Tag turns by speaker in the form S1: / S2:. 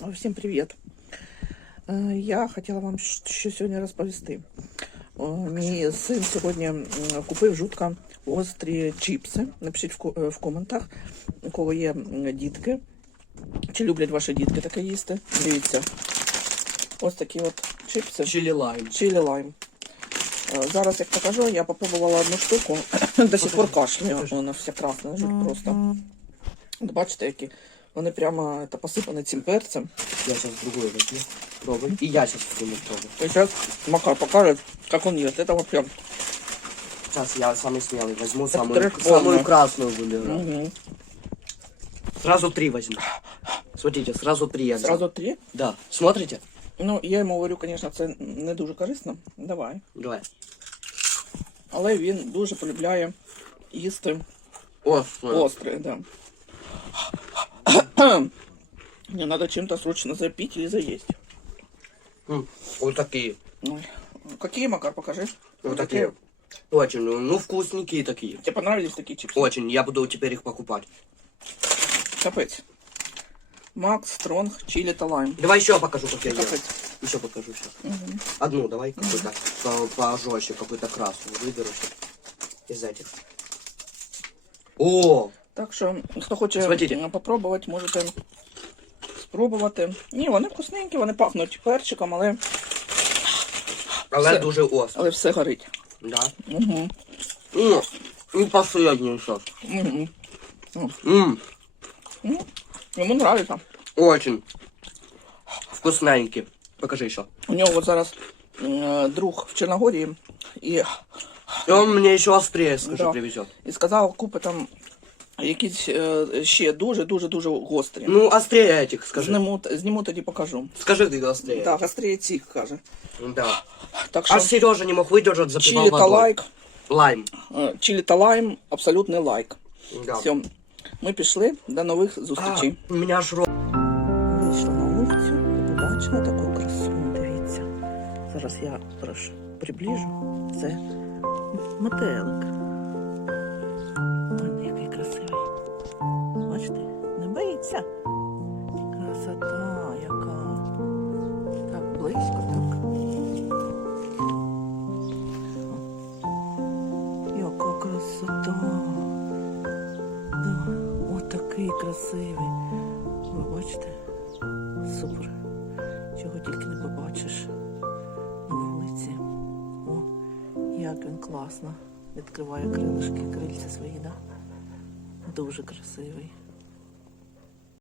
S1: Всім привіт. Е, Я хотіла вам щ- що сьогодні розповісти. Мій син сьогодні купив жутко гострі чіпси. Напишіть в ко- в коментах, у кого є дітки. Чи люблять ваші дітки таке їсти? Дивіться. Ось такі от чіпси.
S2: Чили лайм.
S1: Чилі лайм. Зараз як покажу, я попробувала одну штуку. До сих пор кашляю. Вона вся красна, лежить просто. Бачите, які вони прямо та, посипані цим перцем.
S2: Я сейчас другой возьму. Пробуй. И я сейчас буду пробовать.
S1: И сейчас Макар покажет, как он ест. Это вообще...
S2: Сейчас я самый смелый возьму
S1: Это
S2: самую,
S1: трэш
S2: самую
S1: полный.
S2: красную выберу.
S1: Мгм.
S2: Сразу три возьму. Смотрите, сразу три я взял.
S1: Сразу три.
S2: Да. Смотрите?
S1: Ну, я йому говорю, звісно, це не дуже корисно. Давай.
S2: Давай.
S1: Але він дуже полюбляє їсти
S2: О, о.
S1: острые, да. Мне надо чем-то срочно запить или заесть.
S2: Вот такие.
S1: Ой. Какие, Макар, покажи.
S2: Вот такие. Очень, ну, ну, вкусненькие такие.
S1: Тебе понравились такие чипсы?
S2: Очень. Я буду теперь их покупать.
S1: Капец. Макс, Стронг, чили, та лайм.
S2: Давай еще покажу, как я.
S1: Капец.
S2: Еще покажу сейчас.
S1: Мгм.
S2: Одну давай какую-то по- пожестче, какую-то красную выберу из этих. О,
S1: Так що, хто хоче
S2: Смотрите.
S1: попробувати, можете спробувати. Ні, вони вкусненькі, вони пахнуть перчиком, але,
S2: але
S1: Все.
S2: дуже остро.
S1: але все горить.
S2: Да.
S1: Угу.
S2: О, и последний сейчас.
S1: Угу.
S2: М,
S1: Ну, йому нравится.
S2: очень вкусненький. Покажи еще.
S1: У нього от зараз м, друг в Чорногорії і,
S2: И он мне еще острее, скажи,
S1: Да.
S2: привезет.
S1: і сказав, купи там якісь е, ще дуже-дуже-дуже гострі.
S2: Ну, острее этих, скажи.
S1: Зніму, зніму тоді покажу.
S2: Скажи ты острее.
S1: Так, гострее цих, каже.
S2: Да.
S1: Так що
S2: Аж Сережа не мог выдержать, запивал
S1: чили та
S2: водой.
S1: лайк,
S2: Лайм.
S1: е, чили та лайм, абсолютний лайк.
S2: Да.
S1: Все, ми пішли, до нових
S2: А,
S1: зустрічей.
S2: у меня аж рот.
S1: Вийшла на вулицю і побачила таку красу. Дивіться. Зараз я трошки приближу. Це метелик. Красота. Да, отакий красивий. Ви бачите? Супер. Чого тільки не побачиш на вулиці. О, як він класно відкриває крилишки, крильця свої, да? Дуже красивий.